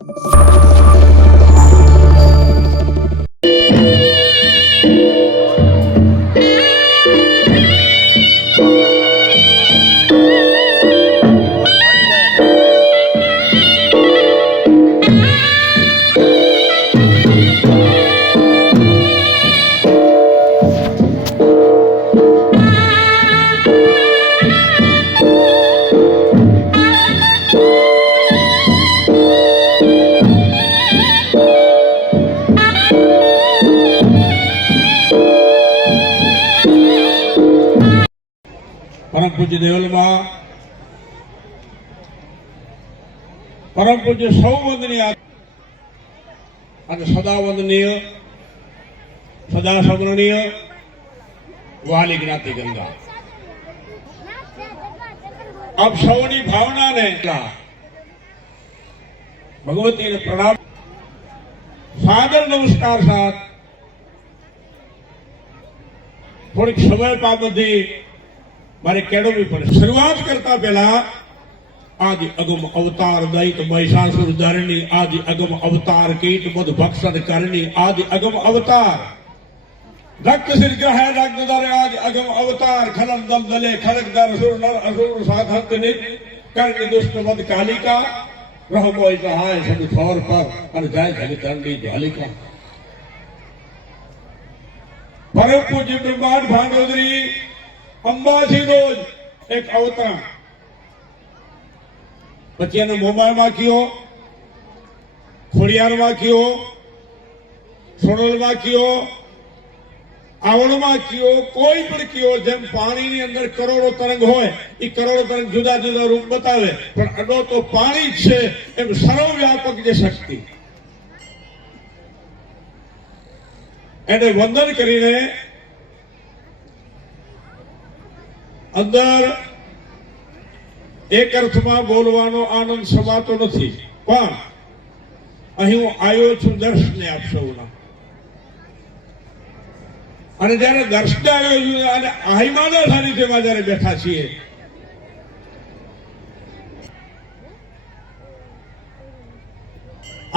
परम पूज्य देवलबा परम पूज्य सौ वंदनीय सदा वंदनीय सदा स्मरणीय वाली ज्ञाति गंगा अब सौनी भावना ने भगवती ने प्रणाम सादर नमस्कार साथ थोड़ी समय पाबंदी मारे केळववी पड़े। शुरुआत करता पहला आदि अगम अवतार दैत महिषासुर धरणी आदि अगम अवतार कीट मद भक्षण करनी आदि अगम अवतार रक्त सिर ग्रह रक्तदार आदि अगम अवतार खलन दल दले खड़गदर असुर नर असुर साधक नित कर्ण दुष्ट मद कालिका रह मोय सहाय सब थोर पर और जय जग चंडी जालिका। परम पूज्य ब्रह्मांड भांडोदरी अंबाजी रोज एक अवतरण પછી એને મોબાઈલમાં કયો ખોડિયારમાં કયો સોનલમાં કયો આવડમાં કયો કોઈ પણ કયો જેમ પાણીની અંદર કરોડો તરંગ હોય એ કરોડો તરંગ જુદા જુદા રૂપ બતાવે પણ અડો તો પાણી જ છે એમ સર્વવ્યાપક જે શક્તિ એને વંદન કરીને अंदर एक अर्थ में बोलवानो आनंद समातो नथी पण अहीं हूँ आयो छुं दर्शने आप सौना अने ज्यारे दर्शने आव्यो छुं अने आहिमाना सानिध्यमां ज्यारे बेठा छीए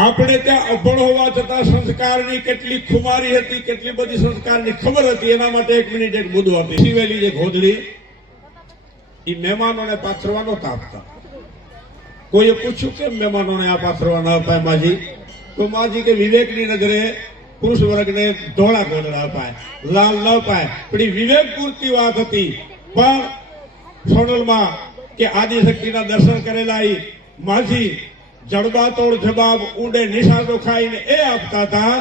આપણે ત્યાં અભણ હોવા છતાં સંસ્કારની કેટલી ખુમારી હતી કેટલી બધી સંસ્કારની ખબર હતી એના માટે એક મિનિટ એક મુદ્દો આપી સિવેલી જે ઘોડલી એ મહેમાનોને પાથરવા નહોતા આપતા। કોઈએ પૂછ્યું કેમ મહેમાનોને આ પાથરવા ન અપાય માજી તો માજી કે વિવેકની નજરે પુરુષ વર્ગને ધોળા ઘોડલા અપાય લાલ ન અપાય પણ એ વિવેક પૂરતી વાત હતી પણ સોનલમાં કે આદિશક્તિના દર્શન કરેલા એ માજી જડબાતોડ જવાબ ઊંડે નિશાસો ખાઈને એ આપતા હતા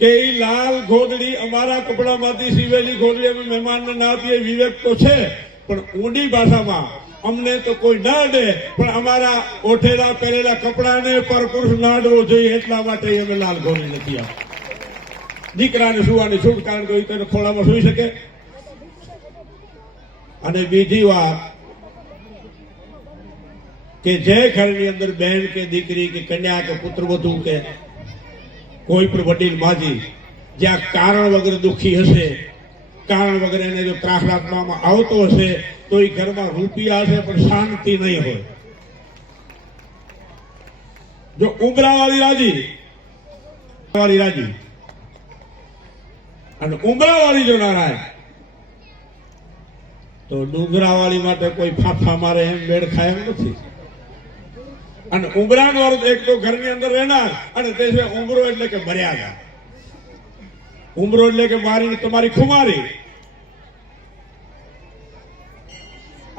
કે એ લાલ ઘોડલી અમારા કપડામાંથી સીવેલી ઘોડલી અમે મહેમાનને ના આપીએ વિવેક તો છે પણ ઊંડી ભાષામાં અમને તો કોઈ ના અડે પણ અમારા ઓઠેલા પહેરેલા કપડાને પરપુરુષ ના અડવો જોઈએ એટલા માટે અમે લાલ ઘોડલી નથી આપતા। દીકરાને સુવાની છૂટ કારણ કે તેને ખોળામાં સુઈ શકે। અને બીજી વાત કે જે ઘરની અંદર બહેન કે દીકરી કે કન્યા કે પુત્રવધુ કે કોઈ પણ વડીલ માજી જ્યાં કારણ વગર દુઃખી હશે કારણ વગર એને જો ત્રાસ રાખવામાં આવતો હશે તો એ ઘરમાં રૂપિયા હશે પણ શાંતિ નહીં હોય। જો ઉમરાવાળી રાજી અને ઉમરાવાળી જો નારાય તો ડુંગરાવાળી માટે કોઈ ફાફા મારે એમ મેળ ખાય એમ નથી। અને ઉમરાનો અર્થ એક તો ઘરની અંદર રહેનાર અને તે છે ઉમરો એટલે કે મર્યાદા ઉમરો એટલે કે મારી તમારી ખુમારી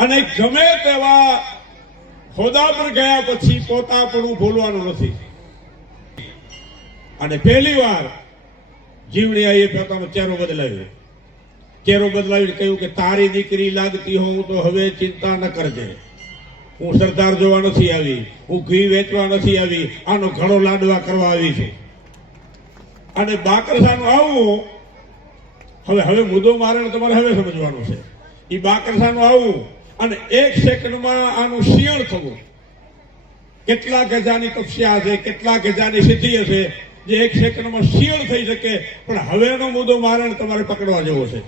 અને ગમે તેવા હોદા પર ગયા પછી પોતાપણું ભૂલવાનું નથી। અને પહેલી વાર જીવણીએ પોતાનો ચહેરો બદલાવ્યો કહ્યું કે તારી દીકરી લાગતી હોઉં તો હવે ચિંતા ન કરજે હું સરદાર જોવા નથી આવી હું ઘી વેચવા નથી આવી આનો ઘણો લાડવા કરવા આવી છું। અને બાકરસાનું આવું હવે હવે મુદ્દો મારે તમારે હવે સમજવાનું છે। એ બાકરસાનું આવું અને એક સેકન્ડમાં આનું શિયળ થવું કેટલા ગજાની તપસ્યા છે કેટલા ગજાની સિદ્ધિ હશે જે એક સેકન્ડમાં શિયળ થઈ શકે પણ હવેનો મુદ્દો મારે તમારે પકડવા જેવો છે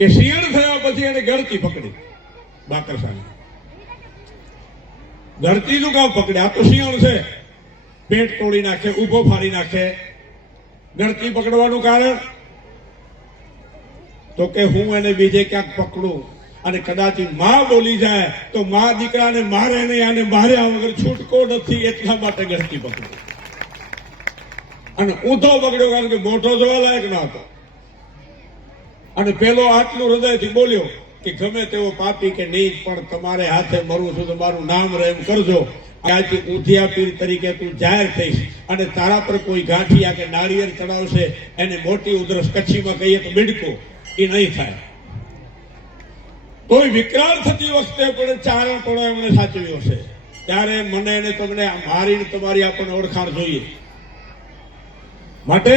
કે શિયળ થયા પછી એને ગળતી પકડી બાકરસાની ધરતી નું કામ પકડે? આ તો શિયાળ છે, પેટ તોડી નાખે, ઉભો ફાડી નાખે. ધરતી પકડવાનું કારણ તો કે હું એને બીજે ક્યાંક પકડું, અને કદાચ માં બોલી જાય તો માં દીકરાને મારે નહીં, આને માર્યા વગર છૂટકો નથી, એટલા માટે ધરતી પકડું. અને ઊંધો પકડ્યો કારણ કે મોટો જોવા લાયક ન હતો. અને પેલો આટલું હૃદયથી બોલ્યો કે ગમે તેવો પાપી કે નહીં, પણ તમારે હાથે મરવું છું તો મારું નામ રહે એમ કરજો. ત્યાંથી ઊંધિયા પીર તરીકે તું જાહેર થઈશ, અને તારા પર કોઈ ગાંઠિયા કે નાળિયેર ચડાવશે એને મોટી ઉધરસ, કચ્છીમાં કહીએ તો બિડકો, એ નહીં થાય. કોઈ વિકરાળ થતી વખતે પણ ચારણ પણ એમણે સાચવ્યો છે. ત્યારે મને એને તમને મારીને તમારી આપણને ઓળખાણ જોઈએ. માટે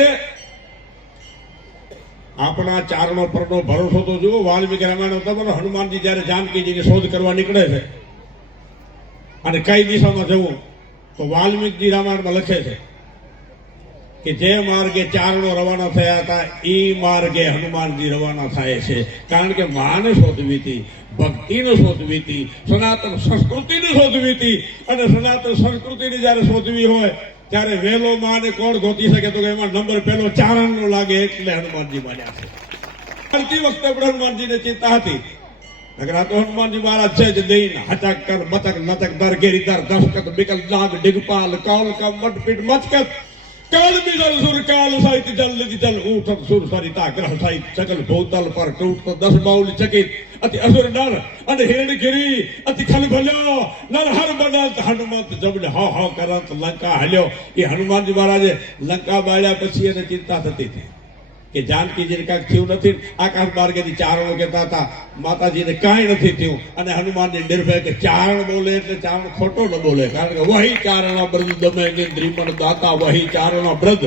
આપણા ચારણો પરનો ભરોસો તો જુઓ. વાલ્મીકી રામાયણ તમારો હનુમાનજી જયારે જાનકીજીની શોધ કરવા નીકળે છે અને કઈ દિશામાં જવું, તો વાલ્મીકી રામાયણમાં લખે છે કે જે માર્ગે ચારણો રવાના થયા હતા એ માર્ગે હનુમાનજી રવાના થાય છે. કારણ કે માને શોધવી હતી, ભક્તિને શોધવી હતી, સનાતન સંસ્કૃતિને શોધવી હતી. અને સનાતન સંસ્કૃતિને જયારે શોધવી હોય ત્યારે વેલો માને કોણ ગોતી શકે? તો એમાં નંબર પહેલો ચારણનો લાગે, એટલે હનુમાનજી માન્યા છે. કરતી વખતે પણ હનુમાનજીને ચિંતા હતી. નગર તો હનુમાનજી મહારાજ છે જ દઈન હચક કર મચક નચક દર ગેરીદાર દશકત બિકલ નાગ ડિગપાલ કૌલ કા મટપીટ મચકત કાલ બીજલ સુર કાલ સાહિત જલ નિધિ જલ ઊઠ સુર સરિતા ગ્રહ સાહિત સકલ ભૂતલ પર ટૂટ દસ બાઉલ ચકિત અતિ અસુર નર અને હિરણ ગિરી અતિ ખલ ભલ્યો નર હર બદલ હનુમંત જબડે હો હો કરંત લંકા હલ્યો. એ હનુમાનજી મહારાજે લંકા બાળ્યા પછી એને ચિંતા થતી હતી કે જાનકીજીને કાંઈક થયું નથી. આકાશ માર્ગેથી ચારણો કહેતા હતા માતાજીને કાંઈ નથી થયું. અને હનુમાનજી નિર્ભય કે ચારણ બોલે એટલે ચારણ ખોટો ન બોલે. કારણ કે વહી ચારણા બ્રજ દમે નિંદ્રિમણ દાતા, વહી ચારણા બ્રજ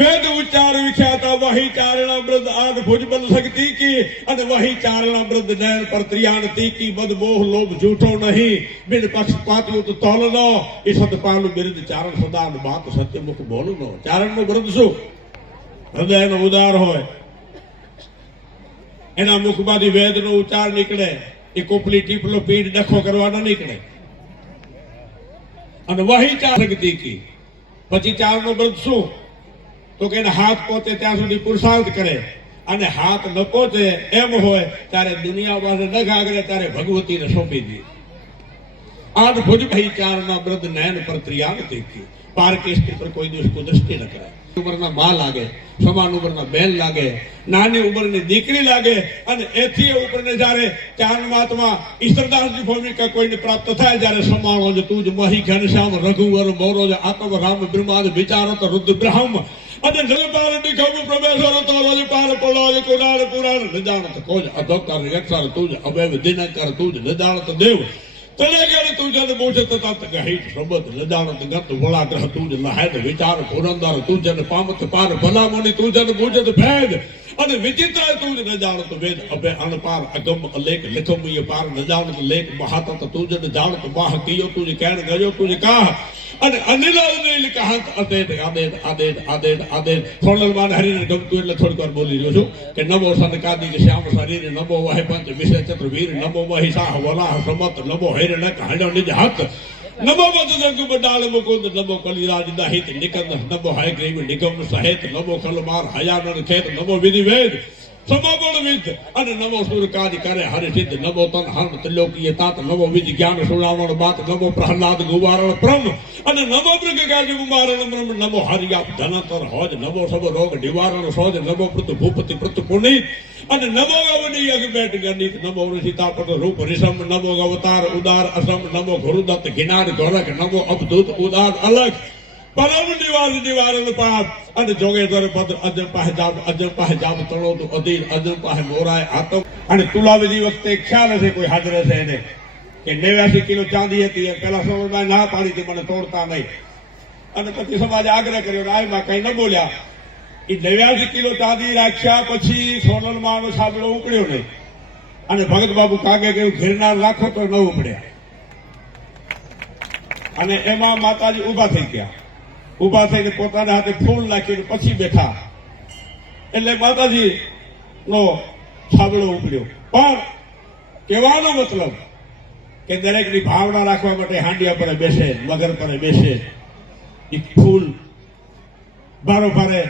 વેદ ઉચ્ચાર વિખ્યાતા, વહી ચારણા બ્રજ આદ ભુજબલ શક્તિ કી, અને વહી ચારણા બ્રજ નયન પર ત્રિયાણ તીકી, બદ મોહ લોભ જૂઠો નહીં, બિન પક્ષપાત તોલનો, એ સદપાલુ બિરદ ચારણ સદા બાત સત્યમુખ બોલનો. ચારણનો બ્રજ શું? હૃદયનો ઉદાર હોય, એના મુખમાંથી વેદનો ઉચ્ચાર નીકળે, એ કોપલી ટીપલો પીઠ ડખો કરવાનો નીકળે. અને વહી ચાર શક્તિ કી. પછી ચારનો બ્રજ શું? તો કે એના હાથ પહોંચે ત્યાં સુધી પુરુષાર્થ કરે, અને હાથ ન પહોંચે એમ હોય ત્યારે દુનિયા પાસે ન ગાગરે ત્યારે ભગવતીને સોંપી દે. આજ ભુજ ભાઈ ચારના બ્રજ નયન પર ત્રિયાણ તીકી, પાર કે સ્ત્રી પર કોઈ દિવસ કુદૃષ્ટિ ન કરે. ઉંમરના માં લાગે, સમાન ઉંમરના બેન લાગે, નાની ઉંમરની દીકરી લાગે, અને એથી ઉપરને જયારે ચારણમાતમાં ઈશ્વરદાસની ભૂમિકા કોઈને પ્રાપ્ત થાય, જયારે સમાણો જ તું જ મહી ઘનશ્યામ રઘુવર મોરો જ આત્મ રામ બ્રહ્માદ વિચારો તો રુદ્ર બ્રહ્મ અને નલપાર નિગમ પ્રમેશ્વર તો રોજ પાર પલો કુરાર પુરાણ નિદાનત કોજ અધોકાર યક્ષર તુજ અવયવ દિનકર તુજ નિદાનત દેવ તળેગળ તુજ બોજ તત ગહિત શબ્દ નિદાનત ગત વળા ગ્રહ તુજ લહેદ વિચાર પુરંદર તુજ પામત પાર ભલામણી તુજ બુજત ભેદ અને વિચિત્ર તુજ ન જાણત વેદ અભે અણપાર અગમ અલેખ લખમય પાર ન જાણત લેખ મહાતત તુજ ન જાણત માહ કિયો તુજ કેણ ગયો તુજ કાહ અને અનિલ અનિલ કહાંત અદેદ આદેદ આદેદ આદેદ આદેદ. સોનલમાન હરિને ગમતું એટલે થોડીક વાર બોલી રહ્યો છું કે નમો સનકાદી કે શ્યામ શરીર, નમો વહે પંચ વિષય ચતુર વીર, નમો વહી સાહ વલાહ સમત, નમો હિરણક હણ્યો નિજ હાથ, નમો મત જંગુ બડાળ મુકુંદ, નમો કલિરાજ દહિત નિકંદ, નમો હય ગ્રીવ નિગમ સહેત, નમો ખલમાર હયાનન ખેત, નમો વિધિ વેદ સમબળ વિદ, અને નમો સુરકારી કરે હરિસિદ્ધ, નમો તન હર્મ ત્રિલોકીય તાત, નમો વિધ જ્ઞાન સુણાવણ બાત, નમો પ્રહલાદ ગુવારણ પ્રમ, અને નમો મૃગગાજ ગુમારણ બ્રહ્મ, નમો હરિયાપ ધનતર હોજ, નમો સબ રોગ નિવારણ સોજ, નમો પૃત ભૂપતિ પૃત પુનીત, અને નમો ગવની યગ બેટ ગણિત, નમો ઋષિતાપટ રૂપ રિષમ, નમો અવતાર ઉદાર અસમ, નમો ગુરુદત્ત ઘિનાર ગોરખ, નમો અબદૂત ઉદાર અલગ, પરમ નિવાસ નિવારણ પાપ, અને જોગેશ્વર ભદ્ર અજંપાહ જાબ તળોતું અધીર અજંપાહ મોરાય આતમ. અને તુલાવેલી વખતે ખ્યાલ હશે કોઈ હાજર હશે એને કે 89 કિલો ચાંદી હતી, એ પેલા સોનલમાં ના પાડી હતી મને તોડતા નહીં. અને પછી સમાજે આગ્રહ કર્યો, આયમાં કઈ ન બોલ્યા. એ 89 કિલો ચાંદી રાખ્યા પછી સોનલમાં સાબળો ઉપડ્યો નહીં, અને ભગત બાબુ કાગે કહ્યું ઘેરનાર રાખો તો ન ઉપડ્યા. અને એમાં માતાજી ઉભા થઈ ગયા, ઉભા થઈને પોતાના હાથે ફૂલ નાખીને પછી બેઠા, એટલે માતાજી નો છાબડો ઉપડ્યો. પણ કહેવાનો મતલબ કે દરેકની ભાવના રાખવા માટે હાંડિયા પર બેસે, મગર પર બેસે, એ ફૂલ બારોબારે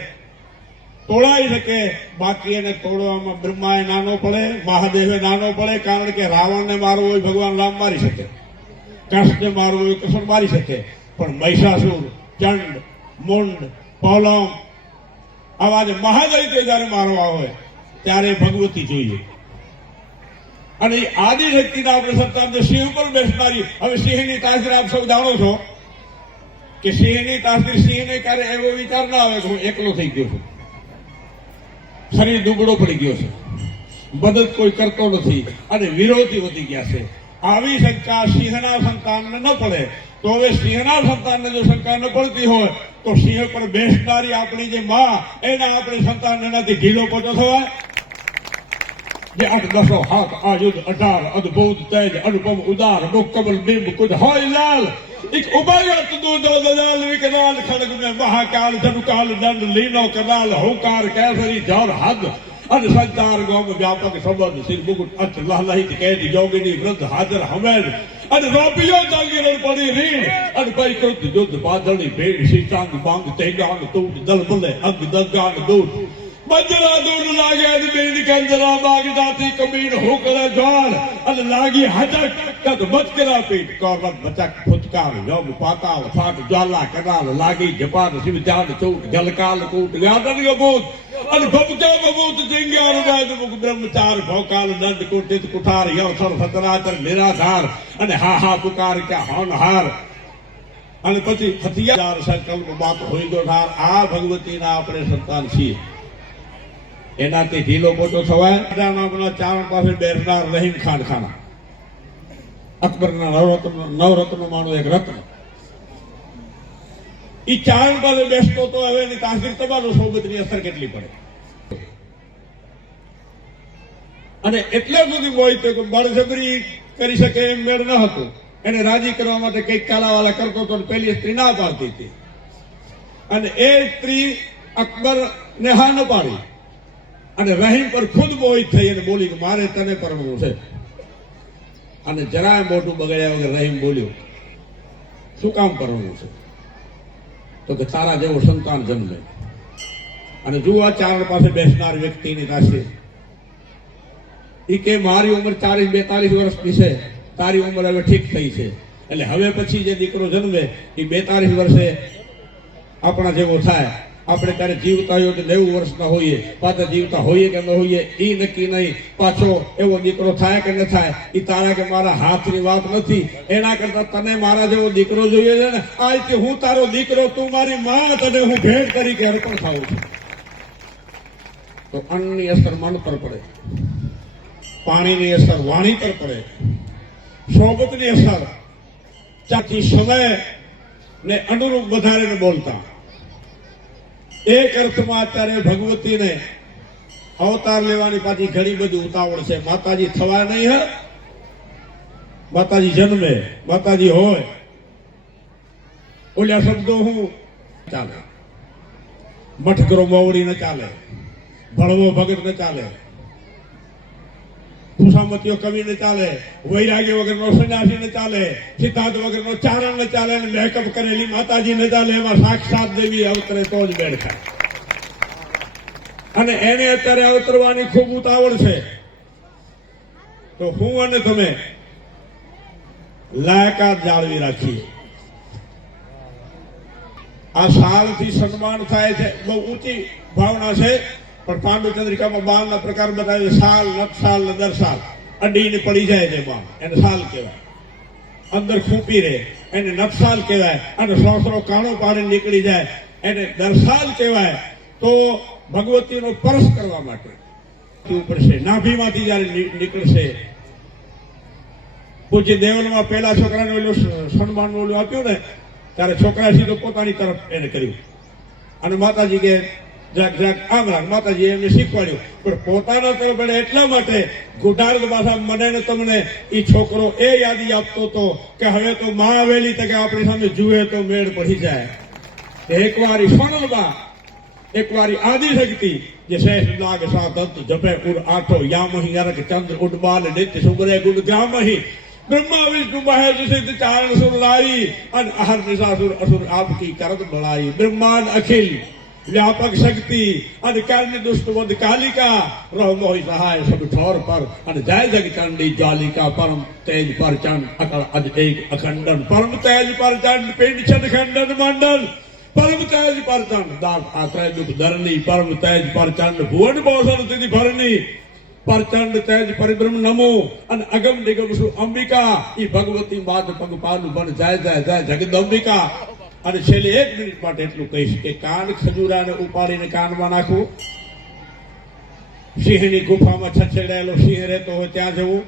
તોડાઈ શકે. બાકી એને તોડવામાં બ્રહ્માએ નાનો પડે, મહાદેવે નાનો પડે, કારણ કે રાવણને મારવો હોય ભગવાન રામ મારી શકે, કૃષ્ણને મારવો હોય કૃષ્ણ મારી શકે, પણ મહિષાસુર, ચંડ, મુંડ, પૌલમ આવા જે મહાદૈત્ય જયારે મારવા હોય ત્યારે ભગવતી જોઈએ. અને એ આદિશક્તિના આપણે સંતાન સિંહ ઉપર બેસનારી. હવે સિંહની તાસીર આપ સૌ જાણો છો કે સિંહની તાસીર સિંહને ક્યારે એવો વિચાર ના આવે કે હું એકલો થઈ ગયો છું, શરીર દુબળો પડી ગયો છે, મદદ કોઈ કરતો નથી અને વિરોધી વધી ગયા છે. આવી શંકા સિંહના સંતાનને ન પડે. તો હવે સિંહના સંતાનને જો શંકા ન પડતી હોય તો સિંહ પર બેસનારી આપણી જે માં, એના આપણી સંતાનને નથી ઢીલો પોચો થવાય. જે 8-10 હાથ આયુધ 18 અદભુત તેજ અનુપમ ઉદાર મુકબલ બિંબ કુદ હોય લાલ એક ઉબાયત દૂધો દલાલ વિકરાલ ખડગ में महाकाल जनुकाल दंड लीनो कलाल होकार कैसरी जौर हद અને સંચાર ગોમ વ્યાપક સંબંધ સિર મુકુટ અચ લહલહિત કેદ યોગિની વૃદ્ધ હાજર હમેર અને રોપિયો જાગીર પડી રીણ અને પરિકૃત યુદ્ધ પાદળી ભેડ શીશાંગ બાંગ તેગાંગ તૂટ દલબલે અંગ દગાંગ દૂટ बजरा दूर लागे बीन कंजरा बाग जाती कमीन हुकड़े ज्वार अल लागी हजक कद बचकरा पीट कौरव बचक फुटकार योग पाताल फाट ज्वाला कराल लागी जपान शिव जान चूट जलकाल कूट गादन गबूत अल भबके बबूत जिंगार वेद मुख ब्रह्मचार भौकाल नंद कुटित कुठार यवसर सतराचर निराधार अने हा हा पुकार क्या होनहार અને પછી હથિયાર સંકલ્પ બાપ હોઈ ગયો ઠાર. આ ભગવતીના આપણે સંતાન છીએ, એનાથી ઢીલો પોચો થવાય. નામના ચારણ પાસે બેસનાર રહીમ ખાન ખાના, અકબરના નવરત્ન માનું એક રત્ન. એ ચારણ પાસે બેસતો તો હવે એની તાસીર તમારો સોબતની અસર કેટલી પડે. અને એટલે સુધી મોહિત કે બળજબરી કરી શકે એમ મેળ ન હતું. એને રાજી કરવા માટે કઈક કાલાવાલા કરતો હતો, પેલી સ્ત્રી ના પાડતી હતી અને એ સ્ત્રી અકબર ને હા ન પાડી અને રહીમ પર ખુદ મોહિત થઈ અને બોલી કે મારે તને પરણવું છે. અને જરાય મોઢું બગડ્યા વગર રહીમ બોલ્યો, શું કામ પરણવું છે? તો કે તારા જેવો સંતાન જન્મે. અને જુઓ આ ચારણ પાસે બેસનાર વ્યક્તિની પાસે એ કે મારી ઉંમર 40-42 વર્ષની છે, તારી ઉંમર હવે ઠીક થઈ છે, એટલે હવે પછી જે દીકરો જન્મે એ 42 વર્ષે આપણા જેવો થાય. આપણે ત્યારે જીવતા હોય તો 90 વર્ષના હોઈએ, પાછા જીવતા હોઈએ કે ન હોઈએ એ નક્કી નહીં. પાછો એવો દીકરો થાય કે ન થાય એ તારા કે મારા હાથની વાત નથી. એના કરતા તને મારા જેવો દીકરો જોઈએ છે ને. આજથી હું તારો દીકરો, તું મારી માં, તને હું ભેટ તરીકે અર્પણ થાઉં છું. તો અન્નની અસર મન પર પડે, પાણીની અસર વાણી પર પડે, સોબતની અસર ચાચી સમય ને અનુરૂપ વધારે ને બોલતા. એક અર્થમાં અત્યારે ભગવતીને અવતાર લેવાની પાછી ઘણી બધી ઉતાવળ છે. માતાજી થવા નહીં, હે માતાજી જન્મે, માતાજી હોય, ઓલા શબ્દો હું ચાલે. મઠગરો મોવડી ન ચાલે, ભળવો ભગત ન ચાલે, ખુશામતીઓ કવિ ને ચાલે, વૈરાગ્ય વગરનો સન્યાસી ને ચાલે, સિદ્ધાંત વગરનો ચારણ ને ચાલે, અને મેકઅપ કરેલી માતાજી ને ચાલે. એમાં સાક્ષાત દેવી અવતરે તો જ બેઠ થાય. અને એને અત્યારે અવતરવાની ખૂબ ઉતાવળ છે. તો હું અને તમે લાયકાત જાળવી રાખીએ. આ સાલથી સન્માન થાય છે, બહુ ઊંચી ભાવના છે. પણ પાંડુચંદ્રિકામાં બાણના પ્રકાર બતાવે. સાલ, નટસાલ ને દરસાલ. અડીને પડી જાય છે બાણ, એને સાલ કહેવાય. અંદર ખૂંપી રહે એને નટસાલ કહેવાય. અને સોસરો કાણો પાડીને નીકળી જાય એને દરસાલ કહેવાય. તો ભગવતીનો પરસ કરવા માટે પડશે. નાભીમાંથી જયારે નીકળશે. પૂજ્ય દેવલમાં પહેલા છોકરાને ઓલું સન્માન ઓલું આપ્યું ને, ત્યારે છોકરા સીધો પોતાની તરફ એને કર્યું અને માતાજી કે જરાક જરાક આમ રાખ. માતાજી એમને શીખવાડ્યું. પણ પોતાના તરફ એને એટલા માટે ગુઢાર્ગ ભાષા મને ને તમને એ છોકરો એ યાદી આપતો હતો કે હવે તો માં આવેલી તકે આપણી સામે જુએ તો મેળ પડી જાય. એકવાર સોનલબા, એકવાર આદિશક્તિ જે શેષ નાગ સા દત્ત જપે ઉર આઠો યામહી અરક ચંદ્ર ઉડબાલ નિત્ય સુગરે ગુડ ગામહી ब्रह्मा विष्णु महेश सिद्ध चारण सुर लाई अन अहर निशासुर असुर आपकी करत बढ़ाई ब्रह्मांड अखिल व्यापक शक्ति अन कर्ण दुष्ट वध कालिका रह मोहि सहाय सब ठोर पर अन जय जग चंडी ज्वालिका परम तेज पर चंड अकड़ अज एक अखंडन परम तेज पर चंड पिंड छद खंडन मंडल परम तेज पर चंड दास आश्रय दुख धरनी परम तेज पर चंड भुवन भौषण तिथि भरनी प्रचंड तेज परिब्रह्म नमो अन अगम निगम सु अंबिका ई भगवती मात पगपालु बन जय जय जय जगदंबिका અને છેલ્લે 1 મિનિટ માટે એટલું કહીશ કે કાન ખજૂરાને ઉપાડીને કાનમાં નાખવું, સિંહની ગુફામાં છછેડાયેલો સિંહ રહેતો હોય ત્યાં જવું,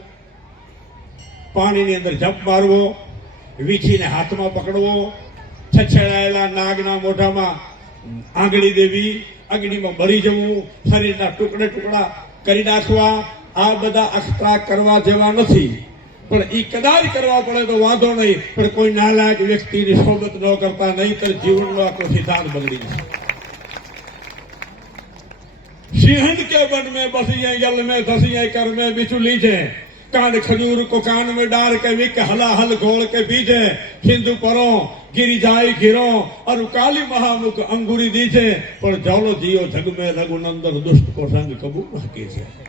પાણીની અંદર જપ મારવો, વીંછીને હાથમાં પકડવો, છછેડાયેલા નાગના મોઢામાં આંગળી દેવી, અગ્નિમાં બળી જવું, શરીરના ટુકડે ટુકડા કરી નાખવા, આ બધા અખતા કરવા જેવા નથી. પણ ઈ કદાચ કરવા પડે તો વાંધો નહીં, પણ કોઈ નાલાયક વ્યક્તિની સોબત ન કરતા, નહીંતર જીવનનો આખો સિદ્ધાંત બગડી જાય. સિંહણ के वन में बसिए यल में धसिए कर में बिचुली है कान खजूर को कान में डाल के विक हला हल घोल के बीजे सिंधु परो गिरी जाए घिरो और काली महामुख अंगूरी दीजे पर जौलो जियो जग में रघुनंदन दुष्ट को संग कबू हकी है.